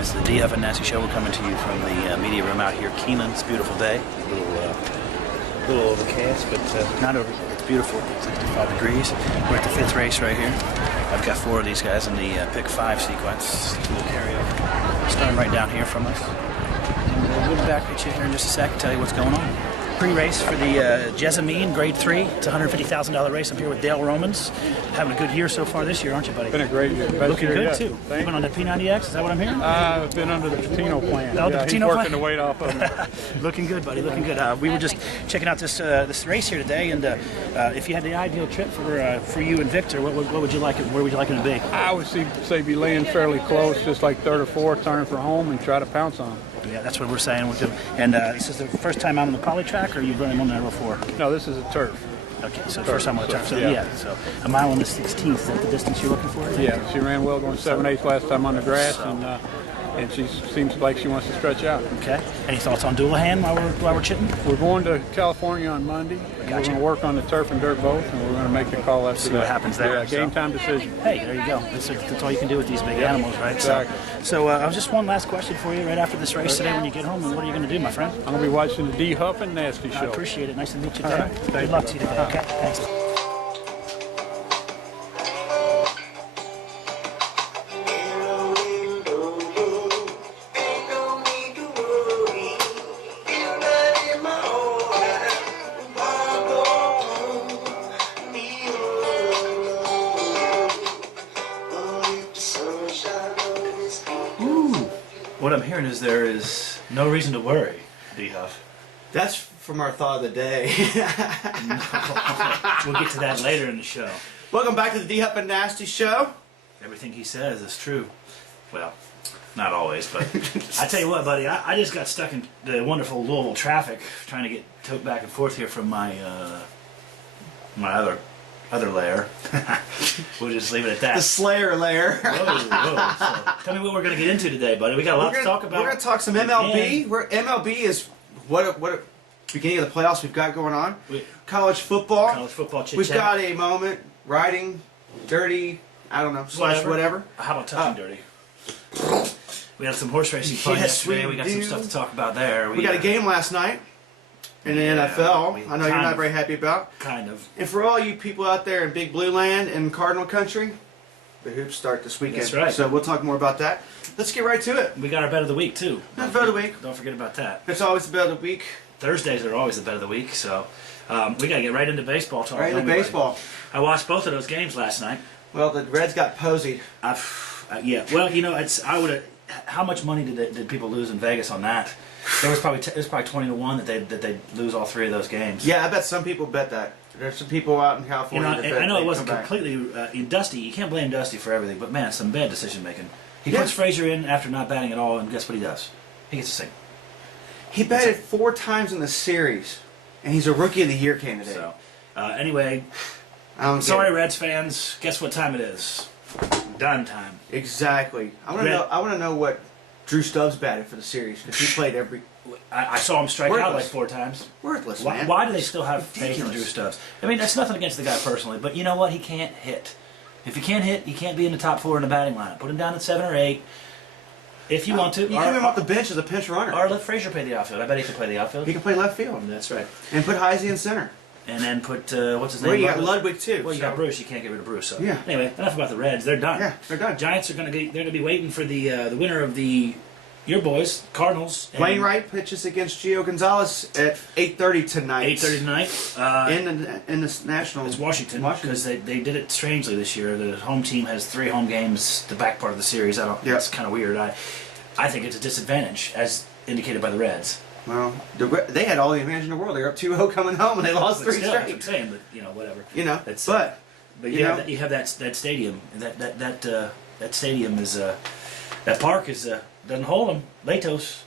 This is the D-Huff and Nasty Show. We're coming to you from the media room out here, Keeneland. It's a beautiful day. A little overcast, but not over. It's beautiful. It's 65 degrees. We're at the 5th race right here. I've got 4 of these guys in the pick 5 sequence. We'll carry over. Starting right down here from us. And we'll be back with you here in just a sec and tell you what's going on. Pre-race for the Jessamine Grade 3. It's a $150,000 race. I'm here with Dale Romans. Having a good year so far this year, aren't you, buddy? Been a great year. Looking year good, yet. too. You've been on the P90X, is that what I'm hearing? I've been under the Patino plan. Oh, the yeah, Patino he's plan? working the weight off of me. Looking good, buddy. Looking good. We were just checking out this race here today, and if you had the ideal trip for you and Victor, what would you like it? Where would you like it to be? I would say be laying fairly close, just like 3rd or 4th, turn for home and try to pounce on him. Yeah, that's what we're saying with him. And this is the first time out on the poly track, or you've run him on there before? No, this is a turf. Okay, so first time on the turf. So yeah, so a mile on the 16th. Is that the distance you're looking for? Yeah, she ran well going 7/8 last time on the grass, and she seems like she wants to stretch out. Okay. Any thoughts on Doulahan while we're chitting? We're going to California on Monday. We're going to work on the turf and dirt both, and we're going to make the call after See what happens there. Yeah, game time decision. Hey, there you go. That's all you can do with these big animals, right? Exactly. So I was just one last question for you right after this race today when you get home. And what are you going to do, my friend? I'm going to be watching the D-Huff and Nasty Show. I appreciate it. Nice to meet you, All Dale. right. Good luck to you today, okay? Thanks. What I'm hearing is there is no reason to worry, D-Huff. That's from our thought of the day. We'll get to that later in the show. Welcome back to the D-Huff and Nasty Show. Everything he says is true. Well, not always, but I tell you what, buddy, I just got stuck in the wonderful Louisville traffic trying to get towed back and forth here from my my other lair. We'll just leave it at that. The Slayer layer. Whoa. So, tell me what we're going to get into today, buddy. We got a lot to talk about. We're going to talk some MLB. MLB is what beginning of the playoffs we've got going on. College football. College football chit-chat. We've got a moment, riding, dirty, I don't know, slash whatever. How about touching dirty? We had some horse racing fun yesterday. We got some stuff to talk about there. We got a game last night in the NFL. I know you're not very happy about. Kind of. And for all you people out there in Big Blue Land and Cardinal Country, the hoops start this weekend. That's right. So we'll talk more about that. Let's get right to it. We got our bet of the week, too. That's bet of the week. Don't forget about that. It's always the bet of the week. Thursdays are always the bet of the week, so we got to get right into baseball talk. Right into baseball. I watched both of those games last night. Well, the Reds got posied. Yeah. Well, you know, how much money did people lose in Vegas on that? There was probably 20-1 that they lose all 3 of those games. Yeah, I bet some people bet that. There's some people out in California that bet I know it they'd wasn't come back. completely Dusty. You can't blame Dusty for everything, but man, some bad decision making. He puts Frazier in after not batting at all, and guess what he does? He gets a single. He batted 4 times in the series, and he's a Rookie of the Year candidate. So, anyway, sorry, Reds fans. Guess what time it is? Done time. Exactly. I want to know what Drew Stubbs batted for the series because he played every. I saw him strike out like 4 times. Worthless, man. Why do they still have faith in Drew Stubbs? I mean, that's nothing against the guy personally, but you know what? He can't hit. If he can't hit, he can't be in the top 4 in the batting lineup. Put him down at 7 or 8. If you want to. You keep him off the bench as a pinch runner. Or let Frazier play the outfield. I bet he can play the outfield. He can play left field. That's right. And put Heisey in center. And then put, what's his name? Well, you got Ludwig too. Well, you got Bruce. You can't get rid of Bruce. So. Yeah. Anyway, enough about the Reds. They're done. Yeah, they're done. Giants are going to be waiting for the winner of your boys, Cardinals. Wainwright pitches against Gio Gonzalez at 8:30 tonight. 8:30 tonight. In the National. It's Washington because they did it strangely this year. The home team has 3 home games the back part of the series. That's kind of weird. I think it's a disadvantage, as indicated by the Reds. Well, they had all the advantage in the world. They were up 2-0 coming home, and they lost 3 straight. That's what I'm saying, but whatever. But you have that stadium. That stadium is that park is doesn't hold them. Latos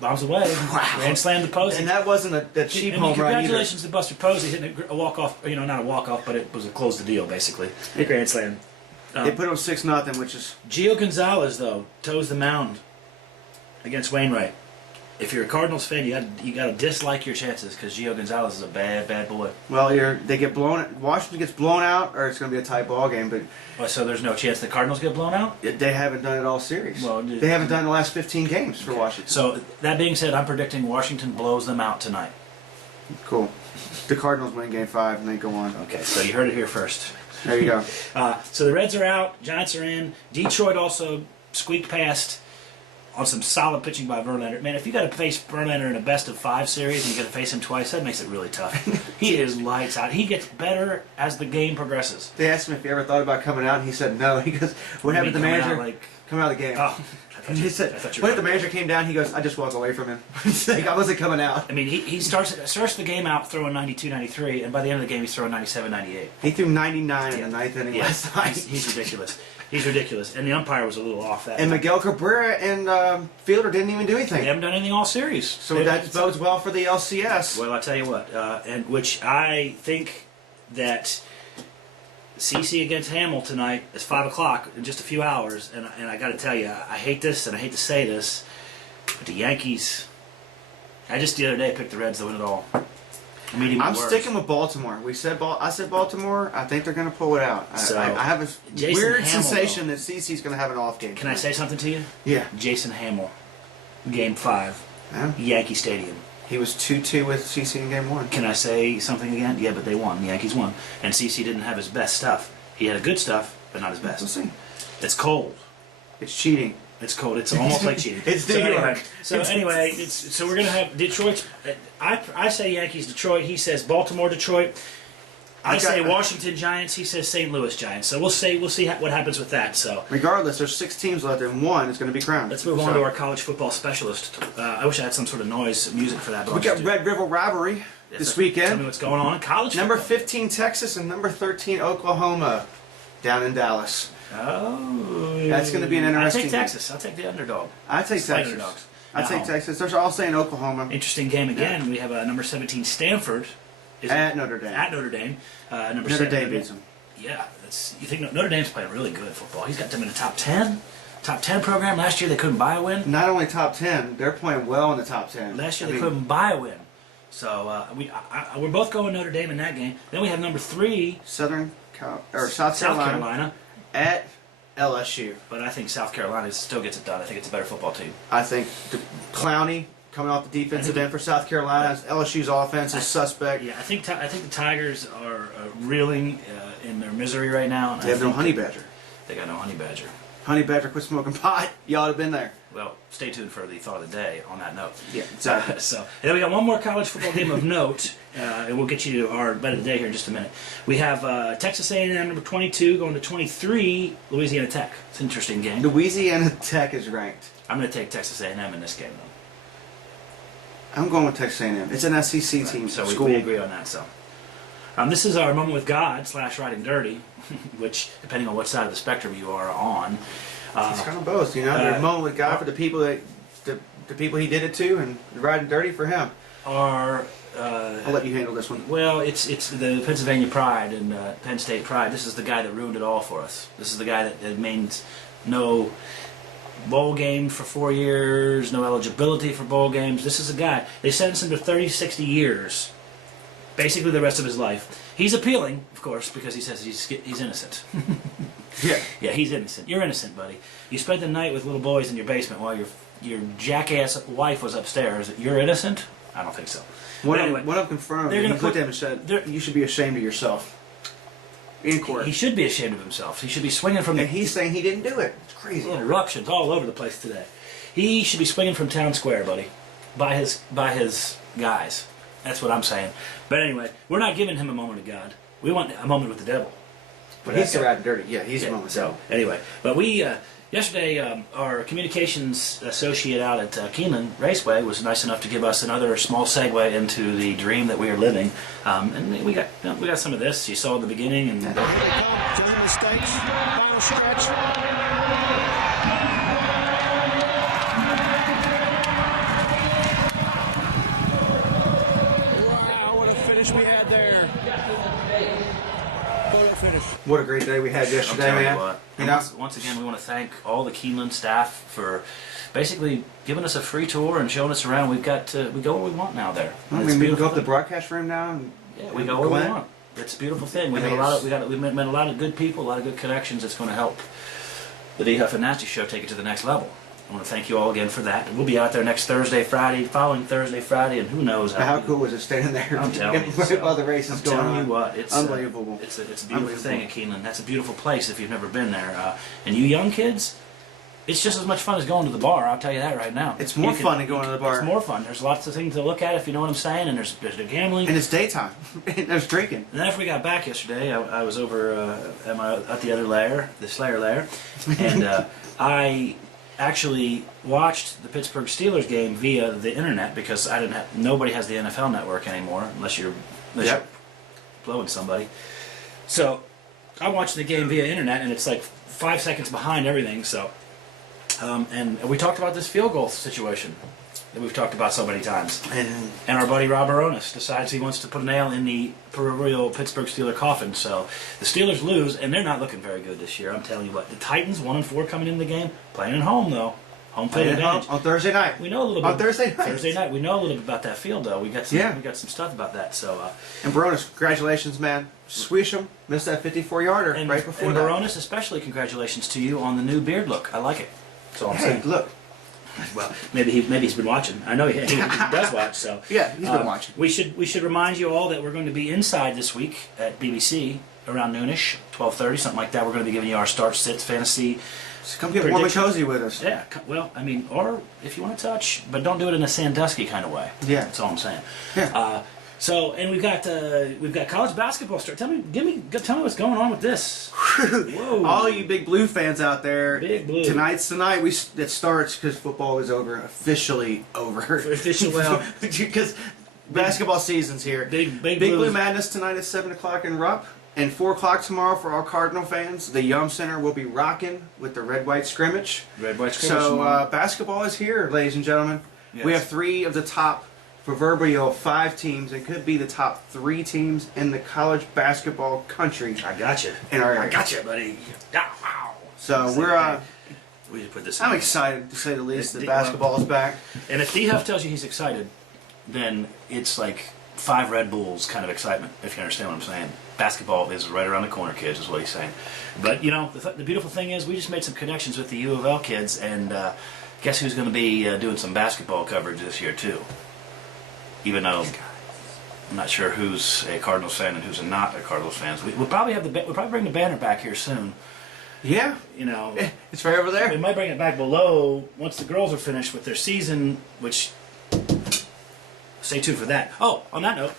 bombs away. Wow. Grand slam to Posey. And that wasn't a cheap home run either. Congratulations to Buster Posey hitting a walk off. Not a walk off, but it was a close the deal basically. A grand slam. They put him 6-0, which is Gio Gonzalez though toes the mound against Wainwright. if you're a Cardinals fan, you got to dislike your chances because Gio Gonzalez is a bad boy. Well, they get blown. Washington gets blown out, or it's going to be a tight ball game. But So there's no chance the Cardinals get blown out? they haven't done it all series. Well, they haven't done the last 15 games for Washington. So that being said, I'm predicting Washington blows them out tonight. Cool. The Cardinals win Game 5 and they go on. Okay, so you heard it here first. There you go. So the Reds are out, Giants are in. Detroit also squeaked past on some solid pitching by Verlander. Man, if you got to face Verlander in a best-of-5 series and you got to face him twice, that makes it really tough. He is lights out. He gets better as the game progresses. They asked him if he ever thought about coming out, and he said no. He goes, "What happened to the manager? Coming out of the game." Oh, He said, "What if the manager came down?" He goes, "I just walked away from him. He's like, I wasn't coming out." I mean, he starts the game out throwing 92, 93, and by the end of the game he's throwing 97, 98. He threw 99 in the ninth inning last night. He's ridiculous. He's ridiculous. And the umpire was a little off that And night. Miguel Cabrera and Fielder didn't even do They anything. haven't done anything all series. So that bodes well for the LCS. Well, I tell you what, and which I think that CC against Hamill tonight is 5 o'clock in just a few hours, and I got to tell you, I hate this and I hate to say this, but the Yankees. I just the other day picked the Reds to win it all. I'm sticking with Baltimore. I said Baltimore. I think they're going to pull it out. I have a Jason weird Hamill, sensation that CC's going to have an off game. Can I say something to you? Yeah. Jason Hamill, Game 5, Yeah. Yankee Stadium. He was 2-2 with CC in Game 1. Can I say something again? Yeah, but they won. The Yankees won. And CC didn't have his best stuff. He had a good stuff, but not his best. We'll see. It's cold. It's cheating. It's cold. It's almost like cheating. It's New York. Anyway, so we're gonna have Detroit. I say Yankees, Detroit. He says Baltimore, Detroit. I say Washington Giants. He says St. Louis Giants. So we'll see what happens with that. So regardless, there's 6 teams left, and one is going to be crowned. let's move on to our college football specialist. I wish I had some sort of music for that. But We got Red River Rivalry this weekend. Tell me what's going on in college. Number football. 15 Texas and number 13 Oklahoma, down in Dallas. Oh, That's going to be an interesting. I'll take Texas. I'll take the underdog. I take Slight Texas. underdogs. I take Texas. There's all saying Oklahoma Interesting game again. We have number 17 Stanford at Notre Dame. At Notre Dame. Number Notre 7, Dame beats them. Yeah, you think Notre Dame's playing really good football. He's got them in the top 10. Top 10 program. Last year they couldn't buy a win. Not only top 10, they're playing well in the top 10. Last year they couldn't buy a win. So we're both going Notre Dame in that game. Then we have number 3, South Carolina at LSU. But I think South Carolina still gets it done. I think it's a better football team. I think Clowney coming off the defensive end for South Carolina. LSU's offense is suspect. Yeah, I think the Tigers are reeling in their misery right now. They have no Honey Badger. They got no Honey Badger. Honey Badger, quit smoking pot. Y'all have been there. Well, stay tuned for the thought of the day on that note. Yeah, exactly. And then we got one more college football game of note, and we'll get you to our bet of the day here in just a minute. We have Texas A&M number 22 going to 23, Louisiana Tech. It's an interesting game. Louisiana Tech is ranked. I'm going to take Texas A&M in this game, though. I'm going with Texas A&M. It's an SEC team. So school. we agree on that. So this is our moment with God / riding dirty, which, depending on what side of the spectrum you are on. It's kind of both, you know. There's a moment with God for the people that the people He did it to, and riding dirty for Him. I'll let you handle this one. Well, it's the Pennsylvania Pride and Penn State Pride. This is the guy that ruined it all for us. This is the guy that means no bowl game for 4 years, no eligibility for bowl games. This is a guy. They sentenced him to 30, 60 years, basically the rest of his life. He's appealing, of course, because he says he's innocent. Yeah, he's innocent. You're innocent, buddy. You spent the night with little boys in your basement while your jackass wife was upstairs. You're innocent? I don't think so. One of them confirmed. They're He gonna looked at him and said, "You should be ashamed of yourself." In court. He should be ashamed of himself. He should be swinging from And he's saying he didn't do it. It's crazy. Eruptions all over the place today. He should be swinging from town square, buddy, by his guys. That's what I'm saying. But anyway, we're not giving him a moment of God. We want a moment with the devil. But he's riding dirty. Yeah, he's a moment. So anyway, but we yesterday our communications associate out at Keeneland Raceway was nice enough to give us another small segue into the dream that we are living, and we got some of this. You saw at the beginning, and here they come. Two mistakes. Final stretch. Wow, what a finish we had there. Photo finish. what a great day we had yesterday, I'm telling man. you what. You know? Once again, we want to thank all the Keeneland staff for basically giving us a free tour and showing us around. We go where we want now there. I It's mean, we can beautiful go up the thing. broadcast room now. And, Yeah, we go where we want. It's a beautiful thing. We met a lot of good people, a lot of good connections. It's going to help the D Huff and Nasty show take it to the next level. I want to thank you all again for that. We'll be out there next Thursday, Friday, following Thursday, Friday, and who knows how cool was it standing there? I'm telling you. While the race is going on. I'm telling you what, it's unbelievable. It's a beautiful thing at Keeneland. That's a beautiful place if you've never been there. And you young kids, it's just as much fun as going to the bar. I'll tell you that right now. It's more fun than going to the bar. It's more fun. There's lots of things to look at if you know what I'm saying. And there's the gambling. And it's daytime. And there's drinking. And then after we got back yesterday, I was over at the other lair, the Slayer lair, and I actually watched the Pittsburgh Steelers game via the internet because nobody has the NFL Network anymore unless you're blowing somebody. So I watched the game via internet, and it's like 5 seconds behind everything. So and we talked about this field goal situation that we've talked about so many times. And our buddy Rob Aronis decides he wants to put a nail in the proverbial Pittsburgh Steeler coffin. So the Steelers lose, and they're not looking very good this year. I'm telling you what. The Titans 1-4 coming in the game, playing at home though. Home field advantage on Thursday night. We know a little bit on Thursday night. Thursday night. We know a little bit about that field though. We got some stuff about that. So and Baronis, congratulations, man. Swish him. Missed that 54-yarder right before and that. Baronis, especially congratulations to you on the new beard look. I like it. That's all I'm saying. Look. Well, maybe he's been watching. I know he does watch. So yeah, he's been watching. We should remind you all that we're going to be inside this week at BBC around noonish, 12:30, something like that. We're going to be giving you our start sits fantasy. So come get warm and cozy with us. Yeah. Well, I mean, or if you want to touch, but don't do it in a Sandusky kind of way. Yeah. That's all I'm saying. Yeah. So, and we've got college basketball start. Tell me what's going on with this. Whoa. All you Big Blue fans out there. Big Blue. Tonight's the night it starts because football is over, officially over. Officially, well, because basketball season's here. Big Blue Madness tonight at 7 o'clock in Rupp. And 4 o'clock tomorrow for all Cardinal fans. The Yum Center will be rocking with the red-white scrimmage. Red-white scrimmage. So basketball is here, ladies and gentlemen. Yes. We have 3 of the top proverbial 5 teams. It could be the top 3 teams in the college basketball country. I got you. In our area. I got you, buddy. Yeah, wow. So we just put this. I'm excited to say the least that basketball is back. And if D Huff tells you he's excited, then it's like 5 Red Bulls kind of excitement. If you understand what I'm saying. Basketball is right around the corner, kids, is what he's saying. But, you know, the beautiful thing is we just made some connections with the U of L kids, and guess who's going to be doing some basketball coverage this year, too? Even though I'm not sure who's a Cardinals fan and who's not a Cardinals fan. We'll probably bring the banner back here soon. Yeah. You know. It's right over there. We might bring it back below once the girls are finished with their season, which, stay tuned for that. Oh, on that note,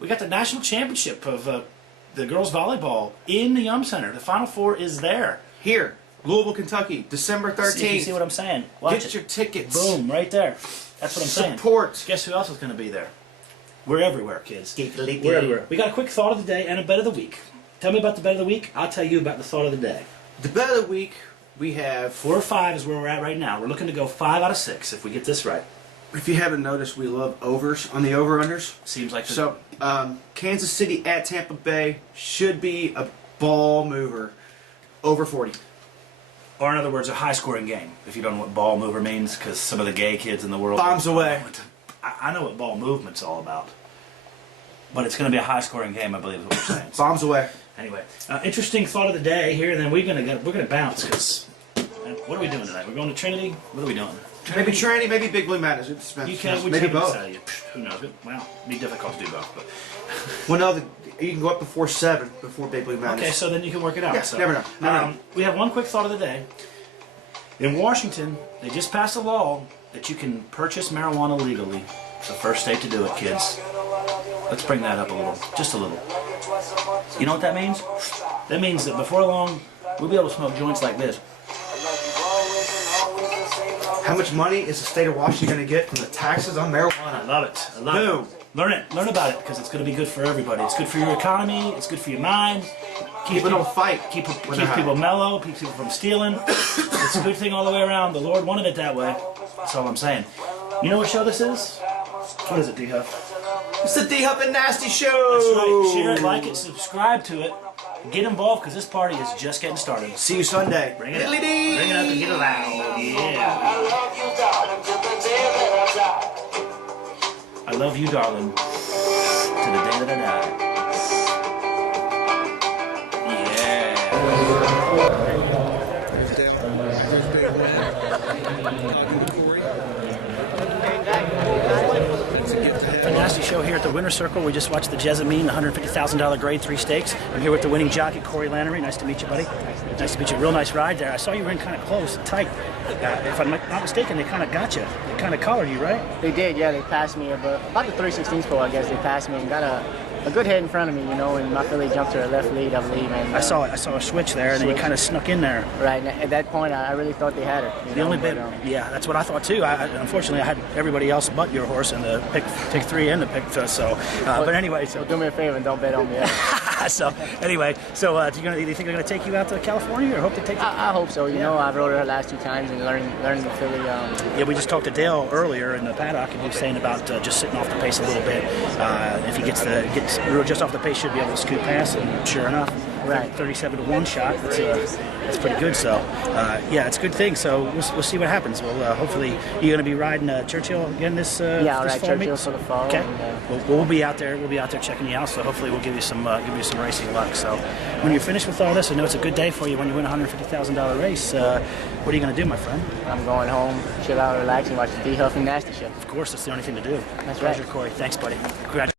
we got the national championship of the girls volleyball in the Yum Center. The Final Four is there. Here, Louisville, Kentucky, December 13th. You see what I'm saying? Watch Get it. your tickets. Boom, right there. That's what I'm saying. Support. Guess who else is going to be there? We're everywhere, kids. Geekly. We're everywhere. We got a quick thought of the day and a bet of the week. Tell me about the bet of the week. I'll tell you about the thought of the day. The bet of the week, we have 4 or 5 is where we're at right now. We're looking to go 5 out of 6 if we get this right. If you haven't noticed, we love overs on the over-unders. Seems like So, Kansas City at Tampa Bay should be a ball mover. Over 40. Or in other words, a high-scoring game, if you don't know what ball mover means, because some of the gay kids in the world... Bombs away. I know what ball movement's all about. But it's going to be a high-scoring game, I believe is what you're saying. Bombs away. Anyway, interesting thought of the day here, and then we're gonna bounce, because... What are we doing tonight? We're going to Trinity? What are we doing? Maybe Trinity, maybe Big Blue Madness. It depends. You can't. Maybe both. Who knows? Well, it'd be difficult to do both. But. Well, no, you can go up before 7 before Big Blue Madness. Okay, so then you can work it out. Yeah, so, never know. Never know. We have one quick thought of the day. In Washington, they just passed a law that you can purchase marijuana legally. It's the first state to do it, kids. Let's bring that up a little, just a little. You know what that means? That means that before long, we'll be able to smoke joints like this. How much money is the state of Washington going to get from the taxes on marijuana? I love it. I love Boom. it. Learn it. Learn about it, because it's going to be good for everybody. It's good for your economy. It's good for your mind. People don't fight. Keep people mellow. Keeps people from stealing. It's a good thing all the way around. The Lord wanted it that way. That's all I'm saying. You know what show this is? What is it, D-Huff? It's the D-Huff and Nasty Show. That's right. Share it, like it, subscribe to it. Get involved because this party is just getting started. See you Sunday. Bring it up. Bring it up and get it loud. Yeah. I love you, darling, to the day that I die. Nasty show here at the Winner's Circle. We just watched the Jessamine, the $150,000 Grade 3 Stakes. I'm here with the winning jockey, Corey Lannery. Nice to meet you, buddy. Nice to meet you. Real nice ride there. I saw you were in kind of close, tight. If I'm not mistaken, they kind of got you. They kind of collared you, right? They did, yeah. They passed me about the 3/16 pole, I guess. They passed me and got a good head in front of me, you know, and my filly jumped to her left lead, I believe. And I saw a switch there, and then you kind of snuck in there. Right. And at that point, I really thought they had her. The only bit, yeah, that's what I thought too. Unfortunately, I had everybody else but your horse in the pick 3 and the pick 5. So, but anyway, so do me a favor and don't bet on me. So anyway, so do you think they're going to take you out to California, or hope they take you? I hope so. You know, I've rode her last 2 times and learning the filly. Yeah, we just talked to Dale earlier in the paddock, and he was saying about just sitting off the pace a little bit. If he gets just off the pace, should be able to scoot past, and sure enough, right, 37-to-1 shot. That's pretty good. So yeah, it's a good thing. So we'll see what happens. Well, hopefully you're going to be riding Churchill again this yeah, this right, fall Churchill meet? for the fall. Okay. And, We'll be out there. We'll be out there checking you out. So hopefully we'll give you some racing luck. So when you're finished with all this, I know it's a good day for you when you win a $150,000 race. What are you going to do, my friend? I'm going home, chill out, relax, and watch the D-Huff and Nasty show. Of course, that's the only thing to do. That's Pleasure, right. Corey. Thanks, buddy. Congratulations.